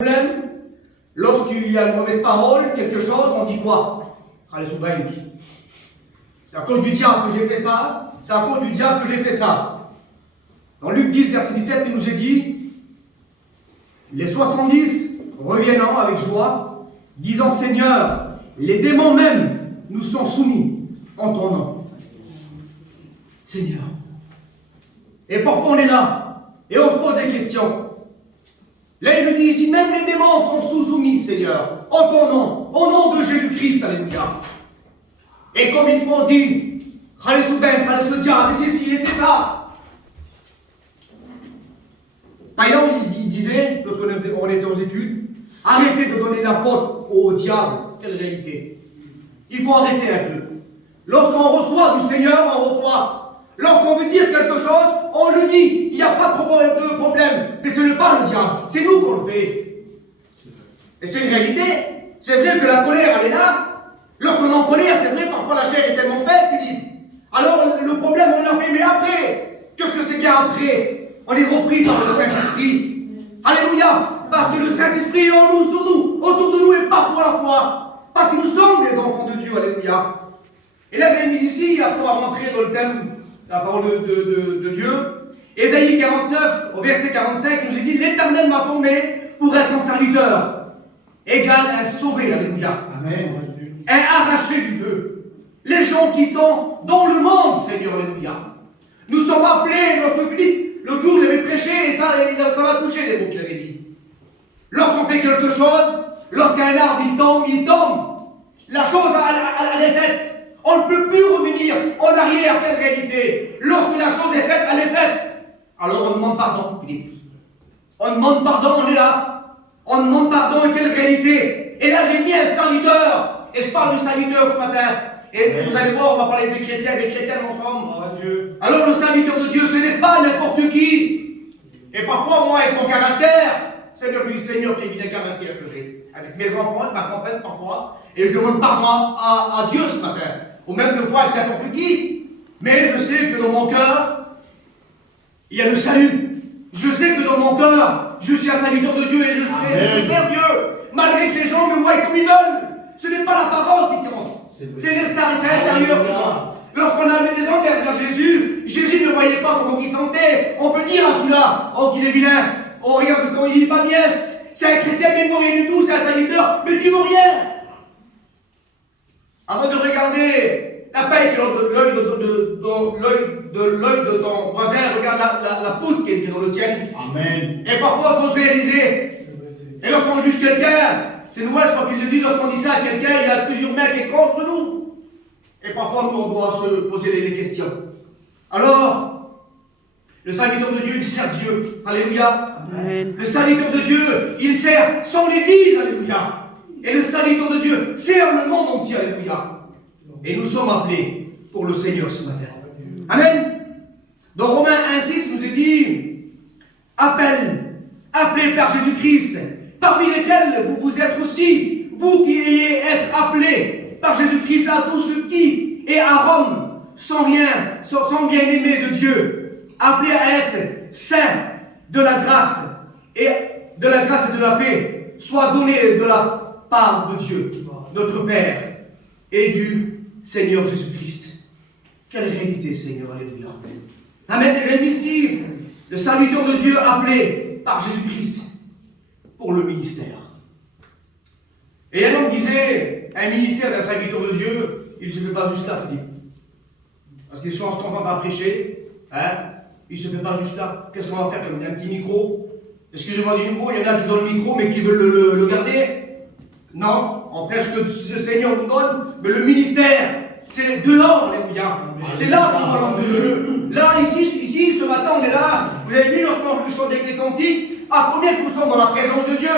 Problème, lorsqu'il y a une mauvaise parole, quelque chose, on dit quoi? C'est à cause du diable que j'ai fait ça, c'est à cause du diable que j'ai fait ça. Dans Luc 10, verset 17, il nous est dit, les 70 reviennent avec joie, disant, Seigneur, les démons même nous sont soumis en ton nom. Seigneur. Et parfois on est là, et on se pose des questions. Là, il nous dit ici, même les démons sont soumis, Seigneur, en ton nom, au nom de Jésus-Christ, alléluia. Et comme une fois on dit, le diable, c'est ci, et c'est ça. Par exemple, il disait, lorsqu'on était aux études, arrêtez de donner la faute au diable. Quelle réalité. Il faut arrêter un peu. Lorsqu'on reçoit du Seigneur, on reçoit. Lorsqu'on veut dire quelque chose, on le dit. Il n'y a pas de problème. Mais ce n'est pas le diable. C'est nous qu'on le fait. Et c'est une réalité. C'est vrai que la colère, elle est là. Lorsqu'on est en colère, c'est vrai, parfois la chair est tellement faible, Philippe. Alors le problème, on l'a fait, mais après. Qu'est-ce que c'est qu'il y a après? On est repris par le Saint-Esprit. Alléluia. Parce que le Saint-Esprit est en nous, sur nous, autour de nous et partout à la fois. Parce que nous sommes les enfants de Dieu. Alléluia. Et là, je l'ai mis ici, après avoir rentré dans le thème la parole de Dieu. Ésaïe 49, au verset 45, il nous est dit, l'Éternel m'a formé pour être son serviteur, égal à un sauvé, alléluia. Amen. Un arraché du feu. Les gens qui sont dans le monde, Seigneur, alléluia. Nous sommes appelés, lorsque Philippe, l'autre jour, il avait prêché, et ça m'a touché les mots qu'il avait dit. Lorsqu'on fait quelque chose, lorsqu'un arbre, il tombe. La chose, elle est faite. On ne peut plus revenir en arrière, quelle réalité. Lorsque la chose est faite, elle est faite. Alors on demande pardon, Philippe. On demande pardon, on est là. On demande pardon, quelle réalité. Et là j'ai mis un serviteur. Et je parle du serviteur ce matin. Et vous allez voir, on va parler des chrétiens ensemble. Alors le serviteur de Dieu, ce n'est pas n'importe qui. Et parfois, moi, avec mon caractère, Seigneur, lui, Seigneur, qui est un caractère que j'ai. Avec mes enfants, ma compagne parfois. Et je demande pardon à Dieu ce matin. Ou même de fois avec n'importe qui. Mais je sais que dans mon cœur, il y a le salut. Je sais que dans mon cœur, je suis un serviteur de Dieu et je sers Dieu. Malgré que les gens me voient comme ils veulent. Ce n'est pas l'apparence qui compte. C'est l'intérieur qui compte. Lorsqu'on a amené des hommes vers Jésus, Jésus ne voyait pas comment il sentait. On peut dire à celui-là, oh qu'il est vilain. Oh regarde quand il n'est pas bien. C'est un chrétien mais il ne vaut rien du tout. C'est un serviteur mais tu ne vaux rien. Avant de regarder la paille qui est dans l'œil de ton voisin, regarde la poudre qui est dans le tien. Amen. Et parfois, il faut se réaliser. Et lorsqu'on juge quelqu'un, c'est nouveau, je crois qu'il le dit, lorsqu'on dit ça à quelqu'un, il y a plusieurs mains qui sont contre nous. Et parfois, nous, on doit se poser des questions. Alors, le serviteur de Dieu, il sert Dieu. Alléluia. Amen. Le serviteur de Dieu, il sert son Église. Alléluia. Et le serviteur de Dieu sert le monde entier, alléluia. Et nous sommes appelés pour le Seigneur ce matin. Amen. Dans Romains 1,6, nous est dit, appelés par Jésus-Christ, parmi lesquels vous êtes aussi, vous qui ayez être appelés par Jésus-Christ à tous ceux qui, et à Rome, sans bien-aimés de Dieu, appelés à être saints de la grâce et de la paix, soit donnés de la part de Dieu, notre Père, et du Seigneur Jésus-Christ. Quelle réalité, Seigneur, alléluia. Amen. Et ici, le serviteur de Dieu appelé par Jésus-Christ pour le ministère. Et un homme disait, un ministère d'un serviteur de Dieu, il ne se fait pas juste là, Philippe. Parce qu'ils sont contents à prêcher, hein, il ne se fait pas juste là. Qu'est-ce qu'on va faire comme un petit micro? Excusez-moi du mot, il y en a qui ont le micro, mais qui veulent le garder. Non, on prêche que le Seigneur nous donne, mais le ministère, c'est dehors, alléluia. C'est là qu'on va l'entendre de Dieu. Là, ici, ce matin, on est là. Vous avez vu, lorsqu'on chante avec les cantiques, à combien nous sommes dans la présence de Dieu?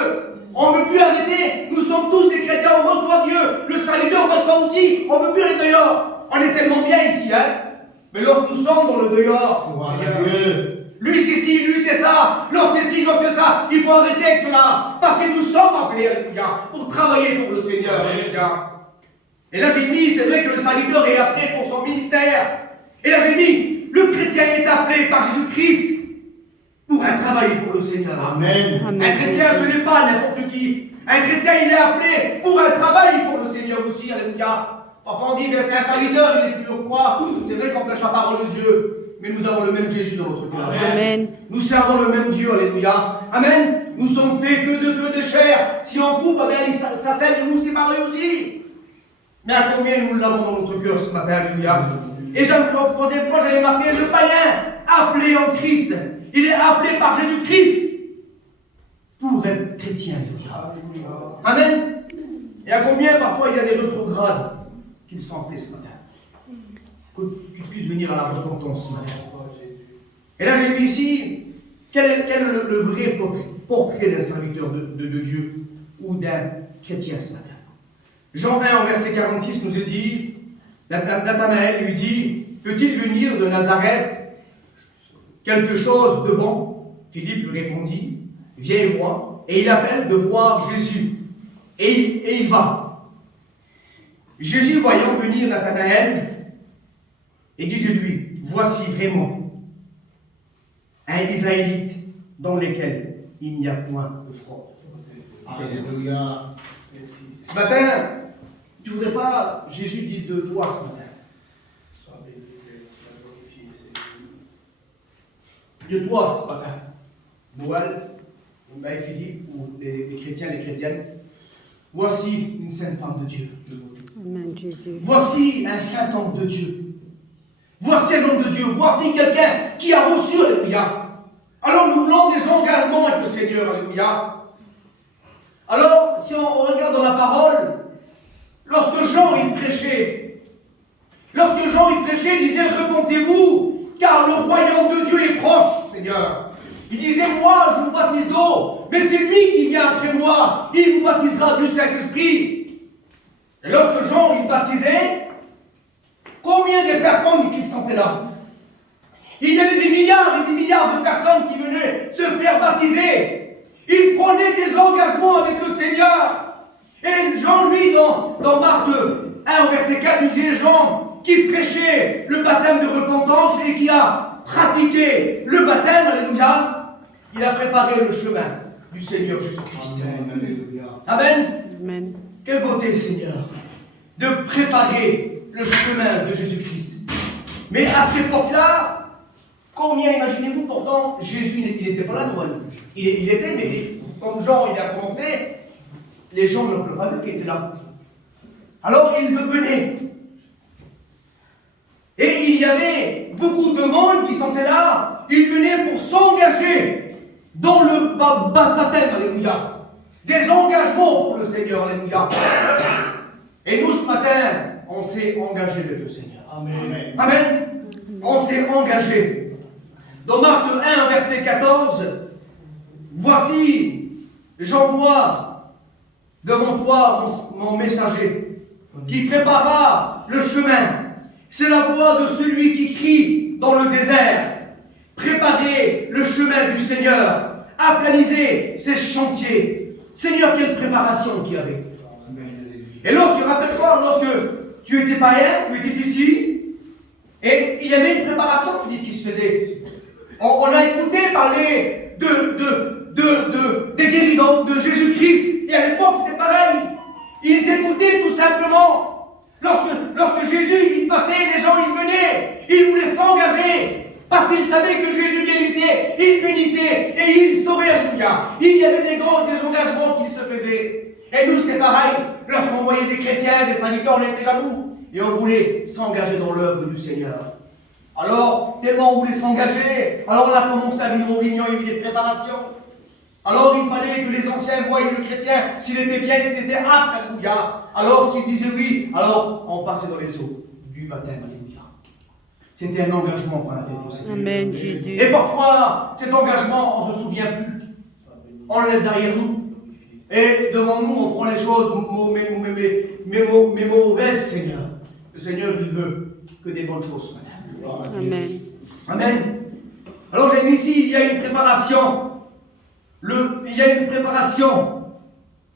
On ne veut plus arrêter. Nous sommes tous des chrétiens, on reçoit Dieu. Le serviteur reçoit aussi. On ne veut plus aller dehors. On est tellement bien ici, hein. Mais lorsque nous sommes dans le dehors, lui c'est ci, lui c'est ça, l'autre c'est ci, l'autre c'est ça. Il faut arrêter avec cela. Parce que nous sommes appelés, alléluia, pour travailler pour le Seigneur, alléluia. Et là j'ai mis, c'est vrai que le serviteur est appelé pour son ministère. Et là j'ai mis, le chrétien est appelé par Jésus-Christ pourrait travailler pour le Seigneur. Amen. Un chrétien, ce n'est pas n'importe qui. Un chrétien, il est appelé pour un travail pour le Seigneur aussi. Alléluia. Parfois on dit, c'est un serviteur, il est plus haut que moi. C'est vrai qu'on prêche la parole de Dieu, mais nous avons le même Jésus dans notre cœur. Amen. Nous servons le même Dieu. Alléluia. Amen. Nous sommes faits que de chair. Si on coupe, eh bien, ça saigne de nous, c'est pareil aussi. Mais à combien nous l'avons dans notre cœur ce matin, alléluia. Et j'avais marqué le païen appelé en Christ. Il est appelé par Jésus-Christ pour être chrétien, alléluia. Amen. Et à combien parfois il y a des rétrogrades qui sont appelés ce matin. Que tu puisses venir à la repentance ce matin. Et là j'ai vu ici, quel est le vrai portrait d'un serviteur de Dieu ou d'un chrétien ce matin. Jean 1 en verset 46 nous dit, Nathanaël lui dit, peut-il venir de Nazareth quelque chose de bon? Philippe lui répondit, viens et vois. Et il appelle de voir Jésus. Et il va. Jésus, voyant venir Nathanaël, et dit de lui, voici vraiment un Israélite dans lequel il n'y a point de fraude. Alléluia. Ce matin, tu ne voudrais pas Jésus dise de toi ce matin. De toi ce matin. Noël, Philippe, ou les chrétiens, les chrétiennes. Voici une sainte femme de Dieu. Amen, Jésus. Voici un saint homme de Dieu. Voici un homme de Dieu. Voici quelqu'un qui a reçu, alléluia. Alors nous voulons des engagements avec le Seigneur, alléluia. Alors, si on regarde dans la parole, lorsque Jean il prêchait, il disait, repentez-vous, car le royaume de Dieu est proche, Seigneur. Il disait, moi, je vous baptise d'eau, mais c'est lui qui vient après moi, il vous baptisera du Saint-Esprit. Et lorsque Jean il baptisait, combien de personnes qui se sentaient là? Il y avait des milliards et des milliards de personnes qui venaient se faire baptiser. Il prenait des engagements avec le Seigneur. Et Jean, lui, dans Marc 1, verset 4, nous disait Jean, qui prêchait le baptême de repentance et qui a pratiqué le baptême, alléluia, il a préparé le chemin du Seigneur Jésus-Christ. Amen. Alléluia. Amen. Amen. Quelle beauté, Seigneur, de préparer le chemin de Jésus-Christ. Mais à cette époque-là, combien, imaginez-vous, pourtant, Jésus, il n'était pas là, Noël. Il était, mais comme Jean, il a commencé, les gens n'ont pas vu qu'il était là. Alors, il venait. Et il y avait beaucoup de monde qui sont là. Ils venaient pour s'engager dans le baptême, alléluia. Des engagements pour le Seigneur, alléluia. Et nous, ce matin, on s'est engagé avec le Seigneur. Amen. Amen. On s'est engagé. Dans Marc 1, verset 14, voici, j'envoie devant toi mon messager, qui préparera le chemin. C'est la voix de celui qui crie dans le désert. Préparez le chemin du Seigneur. Aplanisez ses chantiers. Seigneur, quelle préparation qu'il y avait. Et rappelle-toi, lorsque tu étais païen, tu étais ici, et il y avait une préparation, Philippe, qui se faisait. On a écouté parler des guérisons de Jésus-Christ. Et à l'époque, c'était pareil. Ils écoutaient tout simplement. Lorsque Jésus il passait, les gens ils venaient. Ils voulaient s'engager. Parce qu'ils savaient que Jésus guérissait, il bénissait et il sauvait, alléluia. Il y avait des engagements qui se faisaient. Et nous, c'était pareil. Lorsqu'on voyait des chrétiens, des serviteurs, on était jaloux. Et on voulait s'engager dans l'œuvre du Seigneur. Alors, tellement on voulait s'engager, alors on a commencé à venir au Vignon, il y avait des préparations. Alors il fallait que les anciens voient le chrétien, s'il était bien, s'il était apte, alléluia. Alors s'il disait oui, alors on passait dans les eaux du baptême, alléluia. C'était un engagement qu'on a fait pour Seigneur. Amen, Jésus. Et parfois, cet engagement, on ne se souvient plus. On le laisse derrière nous. Et devant nous, on prend les choses, mais mauvaises, Seigneur. Le Seigneur, il veut que des bonnes choses ce matin. Amen. Amen. Alors j'ai dit ici, il y a une préparation.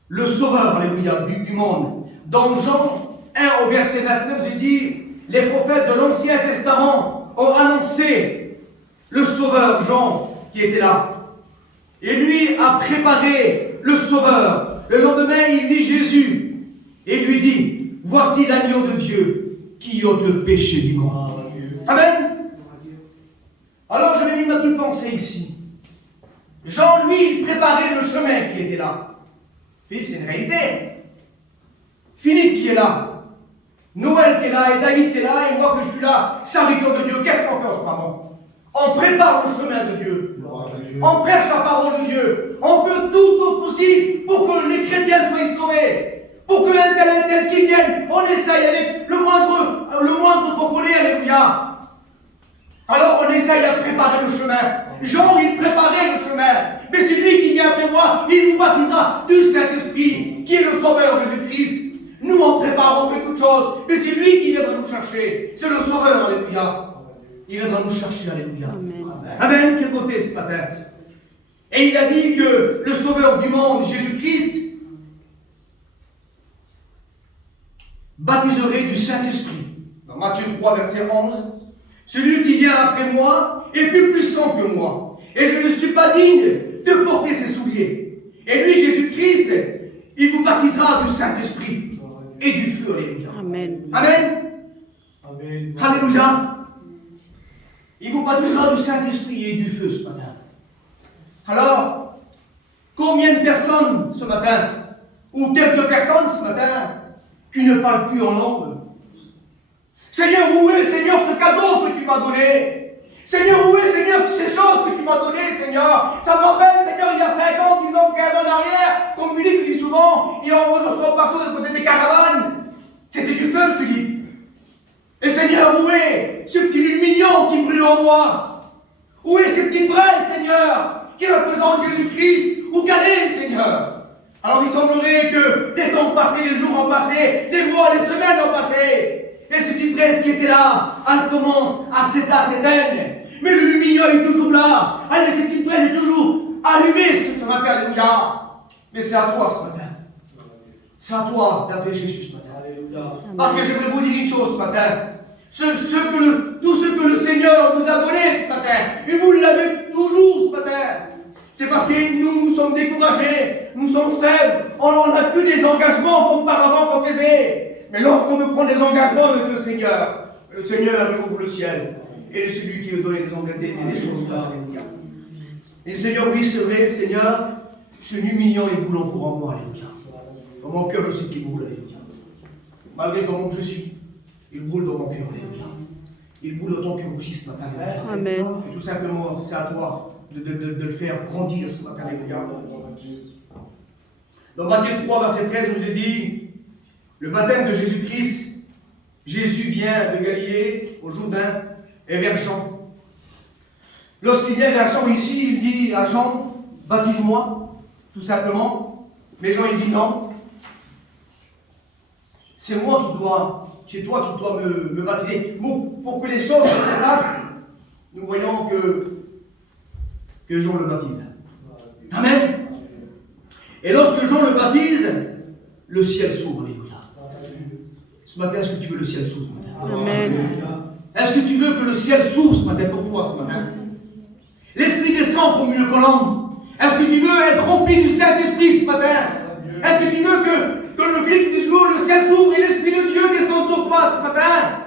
Le Sauveur, alléluia, du monde. Dans Jean 1 au verset 29, il dit, les prophètes de l'Ancien Testament ont annoncé le Sauveur Jean, qui était là. Et lui a préparé le Sauveur. Le lendemain, il vit Jésus et lui dit, voici l'agneau de Dieu qui ôte le péché du monde. Amen. Alors je vais mis ma petite pensée ici. Jean, lui, il préparait le chemin qui était là. Philippe, c'est une réalité. Philippe qui est là. Noël qui est là, et David qui est là, et moi que je suis là, serviteur de Dieu. Qu'est-ce qu'on fait en ce moment? On prépare le chemin de Dieu. On prêche la parole de Dieu. On fait tout au possible pour que les chrétiens soient sauvés. Pour que un tel qui vienne, on essaye avec le moindre qu'on connaît, alléluia. Alors on essaye à préparer le chemin. Jean, il préparait le chemin. Mais c'est lui qui vient après moi, il nous baptisera du Saint-Esprit, qui est le Sauveur Jésus-Christ. Nous, on prépare, on fait toutes choses, mais c'est lui qui viendra nous chercher. C'est le Sauveur, alléluia. Il viendra nous chercher, alléluia. Amen. Amen, quelle beauté ce matin. Et il a dit que le Sauveur du monde, Jésus-Christ, baptiserait du Saint-Esprit. Dans Matthieu 3, verset 11, celui qui vient après moi est plus puissant que moi, et je ne suis pas digne de porter ses souliers. Et lui, Jésus-Christ, il vous baptisera du Saint-Esprit et du feu, alléluia. Amen. Amen. Amen. Alléluia. Il vous baptisera du Saint-Esprit et du feu ce matin. Alors, combien de personnes ce matin, ou quelques personnes ce matin, qui ne parlent plus en langue? Seigneur, où est, Seigneur, ce cadeau que tu m'as donné? Seigneur, où est, Seigneur, ces choses que tu m'as données, Seigneur? Ça me rappelle, Seigneur, il y a 5 ans, 10 ans, 15 ans en arrière, comme Philippe dit souvent, et on reçoit par de côté des caravanes. C'était du feu, Philippe. Et Seigneur, où est ce petit lumignon qui brûle en moi? Où est ces petites braises, Seigneur, qui représentent Jésus-Christ? Où qu'elle est, Seigneur? Alors il semblerait que les temps ont passé, les jours ont passé, les mois, les semaines ont passé. Et cette petite braise qui était là, elle commence à s'éteindre. Mais le lumignon est toujours là. Allez, cette petite braise est toujours allumée ce matin, alléluia. Mais c'est à toi ce matin. C'est à toi d'appeler Jésus ce matin. Alléluia. Parce que j'aimerais vous dire une chose ce matin. Tout ce que le Seigneur nous a donné ce matin, et vous l'avez toujours ce matin. C'est parce que nous sommes découragés, nous sommes faibles, on n'a plus des engagements comme auparavant qu'on faisait. Mais lorsqu'on veut prendre des engagements avec le Seigneur il ouvre le ciel. Et c'est lui qui veut donner des choses. Et Seigneur, oui, c'est vrai, Seigneur, ce lumignon est boulant pour moi, alléluia. Dans mon cœur, je sais qu'il boule, alléluia. Malgré comment je suis, il boule dans mon cœur, alléluia. Il boule dans ton cœur aussi ce matin, alléluia. Amen. Et tout simplement, c'est à toi de le faire grandir ce matin, alléluia. Dans Matthieu 3, verset 13, il nous est dit, le baptême de Jésus-Christ, Jésus vient de Galilée, au Jourdain, et vers Jean. Lorsqu'il vient vers Jean ici, il dit à Jean, baptise-moi, tout simplement. Mais Jean, il dit non. C'est moi qui dois, c'est toi qui dois me baptiser. Pour que les choses se passent, nous voyons que Jean le baptise. Amen. Et lorsque Jean le baptise, le ciel s'ouvre. Alléluia. Ce matin, est-ce que tu veux le ciel s'ouvre ce matin? Amen. Est-ce que tu veux que le ciel s'ouvre ce matin pour toi ce matin? L'Esprit descend comme une colombe. Est-ce que tu veux être rempli du Saint-Esprit ce matin? Est-ce que tu veux que le Philippe dise le ciel s'ouvre et l'Esprit de Dieu descend sur toi ce matin?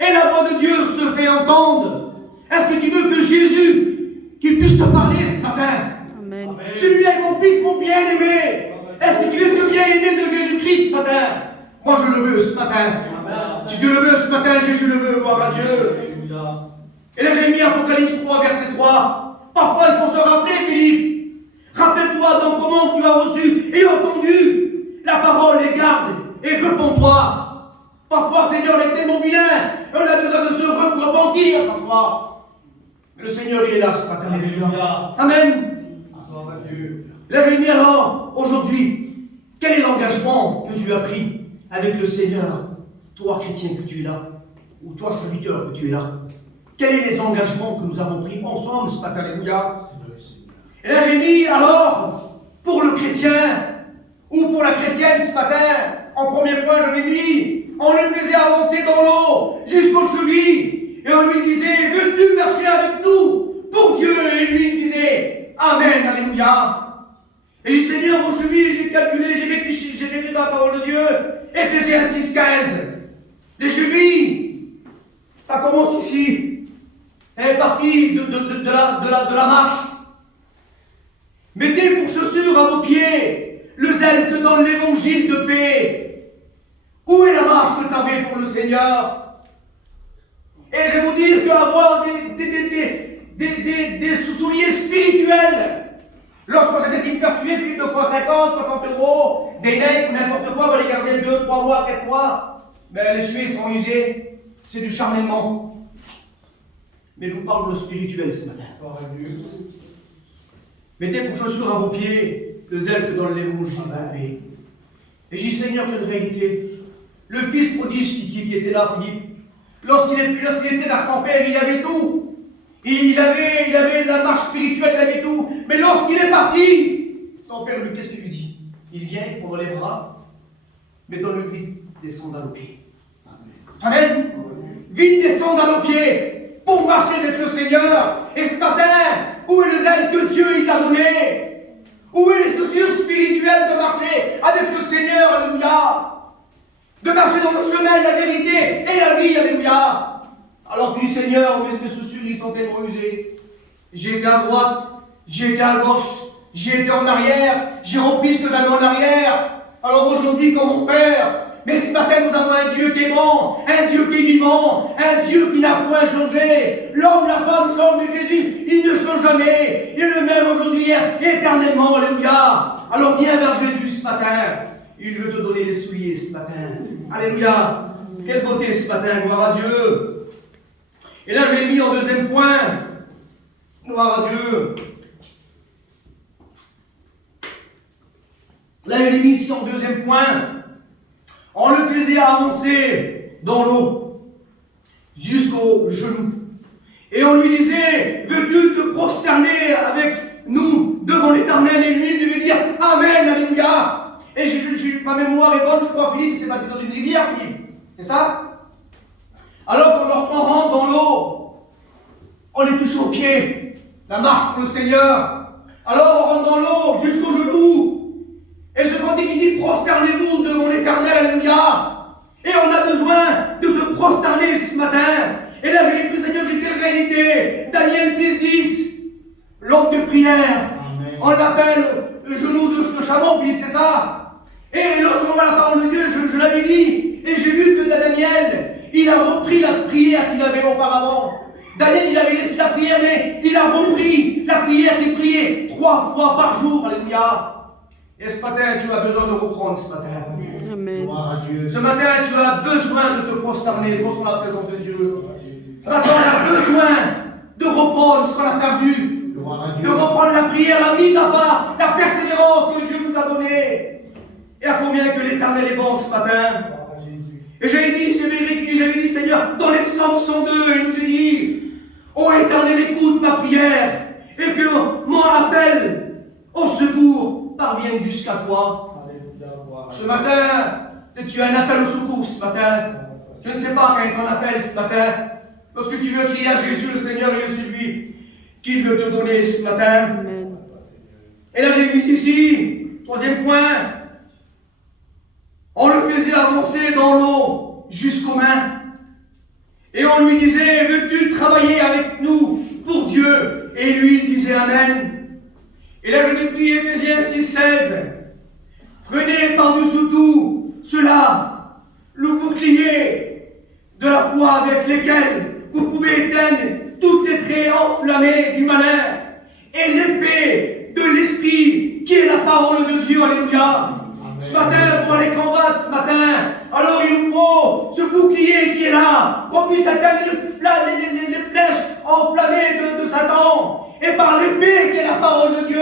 Et la voix de Dieu se fait entendre. Est-ce que tu veux que Jésus qu'il puisse te parler ce matin? Amen. Celui-là est mon fils, mon bien-aimé. Est-ce que tu es le bien-aimé de Jésus-Christ ce matin? Moi je le veux ce matin. Amen. Si Dieu le veut ce matin, Jésus le veut, gloire à Dieu. Et là j'ai mis Apocalypse 3, verset 3. Parfois il faut se rappeler, Philippe. Rappelle-toi donc comment tu as reçu et entendu la parole et garde et réponds-toi. Parfois, Seigneur, on est tellement vilain, on a besoin de se repentir parfois. Mais le Seigneur, il est là ce matin. Alléluia. Amen. Là, j'ai mis alors, aujourd'hui, quel est l'engagement que tu as pris avec le Seigneur, toi chrétien que tu es là, ou toi serviteur que tu es là? Quels sont les engagements que nous avons pris ensemble ce matin? Alléluia. Et là, j'ai mis alors, pour le chrétien, ou pour la chrétienne ce matin, en premier point, je l'ai mis, on le faisait avancer dans l'eau jusqu'aux chevilles, et on lui disait, veux-tu marcher avec nous pour Dieu. Et lui, il disait Amen, Alléluia. Et je dis Seigneur, aujourd'hui, j'ai calculé, j'ai réfléchi dans la parole de Dieu. Éphésiens 6,15. Les chevilles, ça commence ici. Elle est partie de la marche. Mettez pour chaussure à vos pieds le zèle que donne l'évangile de paix. Où est la marche que tu avais pour le Seigneur? Et je vais vous dire qu'avoir des souliers spirituels, lorsqu'on s'était hypertué, plus de fois 50, 60 euros, des Nike ou n'importe quoi, on va les garder 2, 3 mois, 4 mois, ben, les suer seront usés, c'est du charnellement. Mais je vous parle de spirituel ce matin. Mettez pour chaussure à vos pieds le zèle que donne l'évangile de la paix. Et je dis Seigneur, quelle réalité. Le fils prodige qui était là, Philippe, lorsqu'il était vers son père, il avait tout. Il avait la marche spirituelle, il avait tout. Mais lorsqu'il est parti, son père, lui, qu'est-ce qu'il lui dit? Il vient prendre les bras, mais donne-lui des sandales aux pieds. Amen. Amen. Vite des sandales aux pieds pour marcher avec le Seigneur. Et ce matin, où est le zèle que Dieu il t'a donné? Où est les chaussures spirituelles de marcher avec le Seigneur? Alléluia. De marcher dans le chemin, la vérité et la vie, alléluia. Alors que du Seigneur, mes chaussures, ils sont tellement usées. J'ai été à droite, j'ai été à gauche, j'ai été en arrière, j'ai rempli ce que j'avais en arrière. Alors aujourd'hui, comment faire? Mais ce matin, nous avons un Dieu qui est bon, un Dieu qui est vivant, un Dieu qui n'a point changé. L'homme, la femme change, mais Jésus, il ne change jamais. Il est le même aujourd'hui, hier, éternellement, alléluia. Alors viens vers Jésus ce matin. Il veut te donner des souliers ce matin. Alléluia. Quelle beauté ce matin, gloire à Dieu. Et là, je l'ai mis en deuxième point. Gloire à Dieu. Là, je l'ai mis ici en deuxième point. On le faisait avancer dans l'eau jusqu'aux genoux. Et on lui disait, veux-tu te prosterner avec nous devant l'Éternel? Et lui, il devait dire, Amen, alléluia. Et ma mémoire est bonne, je crois, Philippe, c'est pas dans une rivière, Philippe. C'est ça? Alors, lorsqu'on rentre dans l'eau, on est touché aux pieds. La marche pour le Seigneur. Alors, on rentre dans l'eau jusqu'aux genoux. Et ce cantique qui dit, prosternez-vous devant l'Éternel, alléluia. Et on a besoin de se prosterner ce matin. Et là, j'ai pris, Seigneur, j'ai quelle réalité? Daniel 6,10, l'homme de prière. Amen. On l'appelle le genou de Chamon, Philippe, c'est ça? Et lorsqu'on voit la parole de Dieu, je l'avais dit, et j'ai vu que Daniel, il a repris la prière qu'il avait auparavant. Daniel, il avait laissé la prière, mais il a repris la prière qu'il priait 3 fois par jour, alléluia. Et ce matin, tu as besoin de reprendre ce matin. Amen. Ce matin, tu as besoin de te prosterner devant la présence de Dieu. Ce matin, on a besoin de reprendre ce qu'on a perdu. De reprendre la prière, la mise à part, la persévérance que Dieu nous a donnée. Et à combien que l'Éternel est bon ce matin. Et j'avais dit, Seigneur, dans les psaumes 102, il nous a dit, ô Éternel, écoute ma prière, et que mon appel au secours parvienne jusqu'à toi. Ce matin, tu as un appel au secours ce matin. Je ne sais pas quel est ton appel ce matin. Lorsque tu veux crier à Jésus, le Seigneur, il est celui qui veut te donner ce matin. Amen. Et là, j'ai mis ici, troisième point, on le faisait avancer dans l'eau jusqu'aux mains. Et on lui disait, veux-tu travailler avec nous pour Dieu? Et lui, il disait Amen. Et là, je vais prier Éphésiens 6,16. Prenez par-dessous tout cela, le bouclier de la foi avec lesquels vous pouvez éteindre toutes les traits enflammés du malin, et l'épée de l'esprit qui est la parole de Dieu. Alléluia. Ce matin, pour aller combattre ce matin, alors il nous faut ce bouclier qui est là, qu'on puisse atteindre les flèches enflammées de Satan. Et par l'épée qui est la parole de Dieu,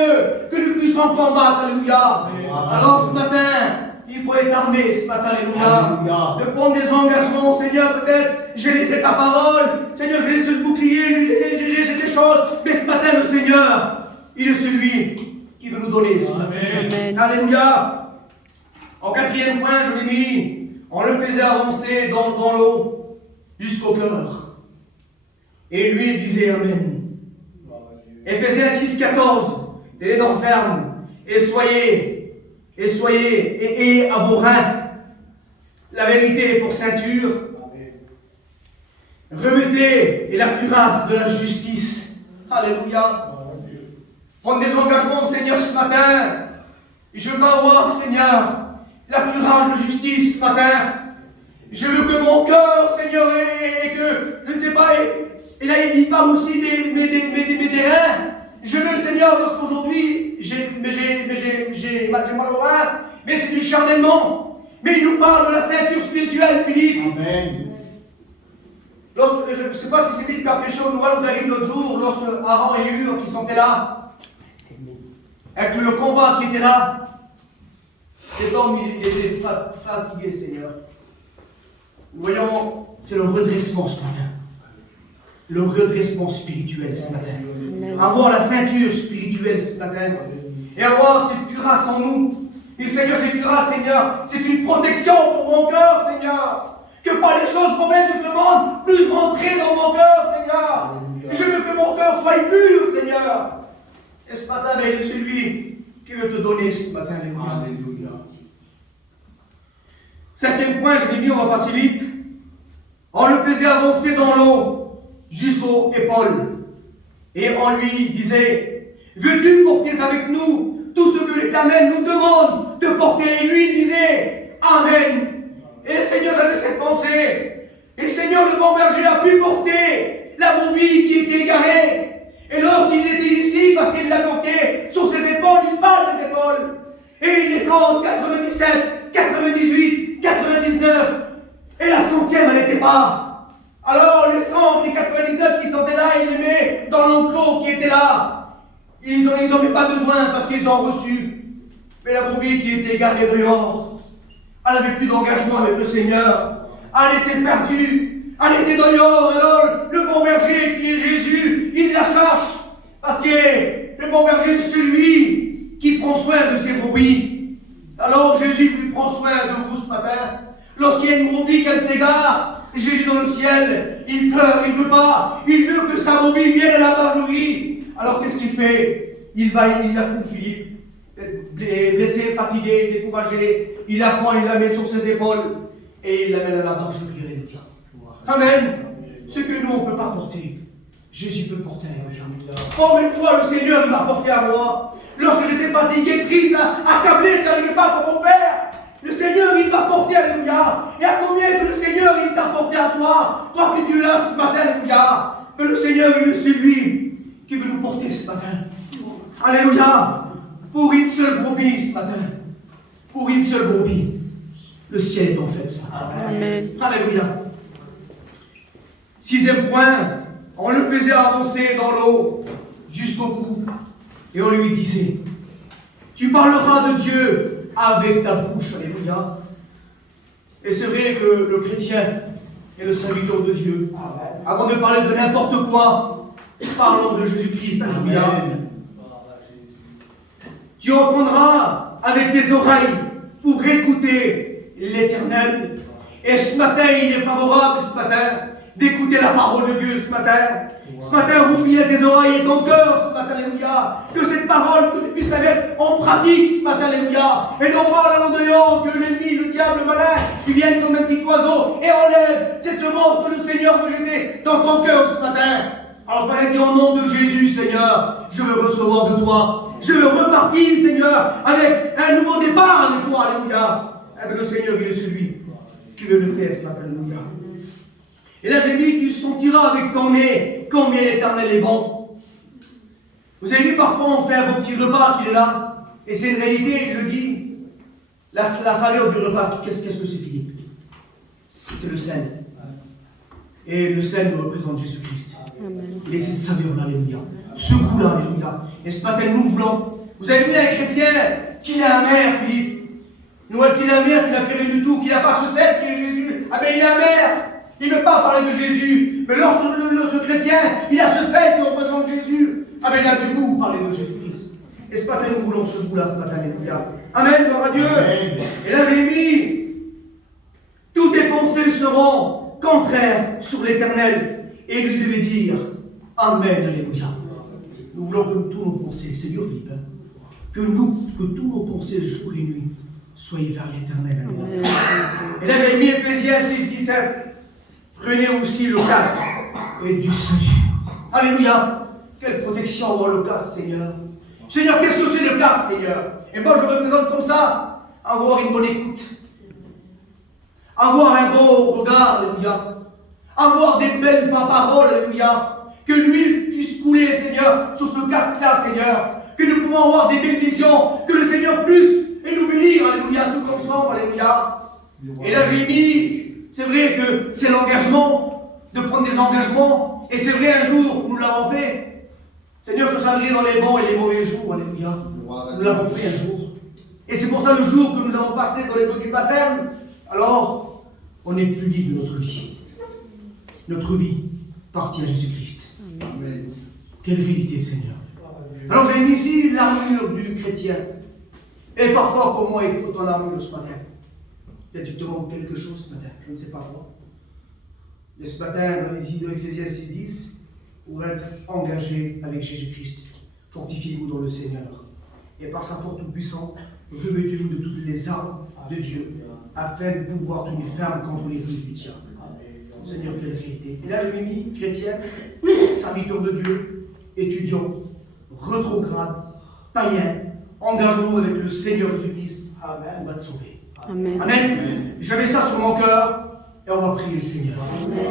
que nous puissions combattre, alléluia. Alors ce matin, il faut être armé ce matin, alléluia. De prendre des engagements, Seigneur, peut-être, j'ai laissé ta parole, Seigneur, j'ai laissé le bouclier, j'ai laissé des choses, mais ce matin, le Seigneur, il est celui qui veut nous donner ce matin. Alléluia. En quatrième point, je l'ai mis, on le faisait avancer dans l'eau jusqu'au cœur. Et lui, il disait Amen. Éphésiens 6, 14. Tenez donc ferme. Et à vos reins la vérité pour ceinture. Remettez et la cuirasse de la justice. Alléluia. Prendre des engagements, Seigneur, ce matin. Je veux avoir, Seigneur, la cuirasse de justice ce matin. Je veux que mon cœur, Seigneur, et que, je ne sais pas, et là il parle aussi des reins. Je veux, Seigneur, lorsqu'aujourd'hui, j'ai mal au rein, mais c'est du charnellement. Mais il nous parle de la ceinture spirituelle, Philippe. Amen. Je ne sais pas si c'est Philippe qui a prêché au Nouvel ou David l'autre jour, lorsque Aaron et Hur qui sont là, avec le combat qui était là, cet homme, il était fatigué, Seigneur. Nous voyons, c'est le redressement ce matin. Le redressement spirituel ce matin. Avoir la ceinture spirituelle ce matin. Et avoir cette cuirasse en nous. Et Seigneur, cette cuirasse, Seigneur, c'est une protection pour mon cœur, Seigneur. Que par les choses mauvaises de ce monde puissent rentrer dans mon cœur, Seigneur. Et je veux que mon cœur soit pur, Seigneur. Et ce matin, il est celui qui veut te donner ce matin. Alléluia. Cinquième point, je l'ai mis, on va passer vite. On le faisait avancer dans l'eau jusqu'aux épaules. Et on lui disait, veux-tu porter avec nous tout ce que l'Éternel nous demande de porter? Et lui, il disait, Amen. Et Seigneur, j'avais cette pensée. Et Seigneur, le bon berger a pu porter la brebis qui était égarée. Et lorsqu'il était ici, parce qu'il l'a porté sur ses épaules, il parle des épaules. Et il les compte 97, 98, 99. Et la centième, elle n'était pas. Alors les 100, les 99 qui sont là, il les met dans l'enclos qui était là. Ils n'en avaient pas besoin parce qu'ils ont reçu. Mais la brebis qui était égarée dehors, elle n'avait plus d'engagement avec le Seigneur. Elle était perdue. Elle était dehors. Alors le bon berger qui est Jésus, il la cherche. Parce que le bon berger, c'est celui qui prend soin de ses brebis. Alors Jésus lui prend soin de vous ce matin. Lorsqu'il y a une brebis qu'elle s'égare, Jésus dans le ciel, il pleure, il ne veut pas. Il veut que sa brebis vienne à la barberie. Alors qu'est-ce qu'il fait? Il la couvre, Philippe. Blessé, fatigué, découragé, il la prend, il la met sur ses épaules et il l'amène à la bargerie. Amen. Ce que nous on ne peut pas porter, Jésus peut porter. Combien de fois le Seigneur m'a porté à moi? Lorsque j'étais fatigué, triste, accablé, je n'arrivais pas comment faire. Le Seigneur, il m'a porté, alléluia. Et à combien que le Seigneur, il t'a porté à toi? Toi que tu es là ce matin, alléluia. Mais le Seigneur, il est celui qui veut nous porter ce matin. Alléluia. Pour une seule brebis ce matin. Pour une seule brebis. Le ciel est en fait ça. Amen. Alléluia. Sixième point, on le faisait avancer dans l'eau jusqu'au cou. Et on lui disait, tu parleras de Dieu avec ta bouche. Alléluia. Et c'est vrai que le chrétien est le serviteur de Dieu. Avant de parler de n'importe quoi, parlons de Jésus-Christ. Alléluia. Tu entendras avec tes oreilles pour écouter l'Éternel. Et ce matin, il est favorable, ce matin, d'écouter la parole de Dieu ce matin. Ce matin, oublie tes oreilles et ton cœur ce matin, alléluia. Que cette parole, que tu puisses la mettre en pratique ce matin, alléluia. Et non pas en dehors que l'ennemi, le diable, le malin, qui viennent comme un petit oiseau et enlève cette semence que le Seigneur veut jeter dans ton cœur ce matin. Alors, ce matin, dis au nom de Jésus, Seigneur, je veux recevoir de toi. Je veux repartir, Seigneur, avec un nouveau départ avec toi, alléluia. Eh bien, le Seigneur, il est celui qui veut le faire ce matin, alléluia. Et là, j'ai mis, tu sentiras avec ton nez combien l'Éternel est bon. Vous avez vu, parfois, on fait un beau petit repas qui est là, et c'est une réalité, il le dit. La saveur du repas, qu'est-ce que c'est, Philippe? C'est le sel. Et le sel nous représente Jésus-Christ. Il est cette saveur-là, alléluia. Ce goût-là, alléluia. Et ce matin, nous voulons. Vous avez vu un chrétien qui est amer, Philippe. Nous voyons qu'il est amer, qu'il n'a plus rien du tout, qu'il n'a pas ce sel qui est Jésus. Ah ben il est amer. Il ne veut pas parler de Jésus. Mais lorsque ce chrétien, il a ce sel qui représente Jésus, ah ben il a du goût parler de Jésus-Christ. Et ce matin, nous voulons ce goût-là, ce matin, alléluia. Amen, gloire à Dieu. Amen. Et là, j'ai mis, toutes tes pensées seront contraires sur l'Éternel. Et lui devait dire, Amen, alléluia. Nous voulons que tous nos pensées, c'est dur Philippe, hein, que tous nos pensées jour et nuit soient vers l'éternel. Et là j'ai mis Éphésiens 6, 17. Prenez aussi le casque et du Seigneur. Alléluia. Quelle protection dans le casque, Seigneur. Seigneur, qu'est-ce que c'est le casque, Seigneur? Et moi je représente comme ça, avoir une bonne écoute. Avoir un beau regard, alléluia. Avoir des belles paroles, alléluia. Que l'huile puisse couler, Seigneur, sur ce casque-là, Seigneur. Que nous pouvons avoir des belles visions. Que le Seigneur puisse et nous bénir, alléluia, tout ensemble, alléluia. Et là, j'ai mis, c'est vrai que c'est l'engagement, de prendre des engagements. Et c'est vrai, un jour, nous l'avons fait. Seigneur, je te salverai dans les bons et les mauvais jours, alléluia. Nous l'avons fait un jour. Et c'est pour ça, le jour que nous avons passé dans les eaux du baptême, alors, on n'est plus libre de notre vie. Notre vie partie à Jésus-Christ. Amen. Quelle vérité, Seigneur. Alors j'ai mis ici l'armure du chrétien. Et parfois, comment être dans l'armure ce matin? Peut-être tu te demandes quelque chose ce matin, je ne sais pas quoi. Et ce matin, dans les idées de Éphésiens 6:10, pour être engagé avec Jésus-Christ, fortifiez-vous dans le Seigneur. Et par sa force toute-puissante, revêtez-vous de toutes les armes de Dieu, afin de pouvoir tenir ferme contre les ruses du diable. Seigneur, quelle vérité. Et là, je m'ai mis chrétien, serviteur de Dieu, étudiant, rétrograde, païen, engagement avec le Seigneur Jésus-Christ. On va te sauver. Amen. Amen. J'avais ça sur mon cœur et on va prier le Seigneur. Amen.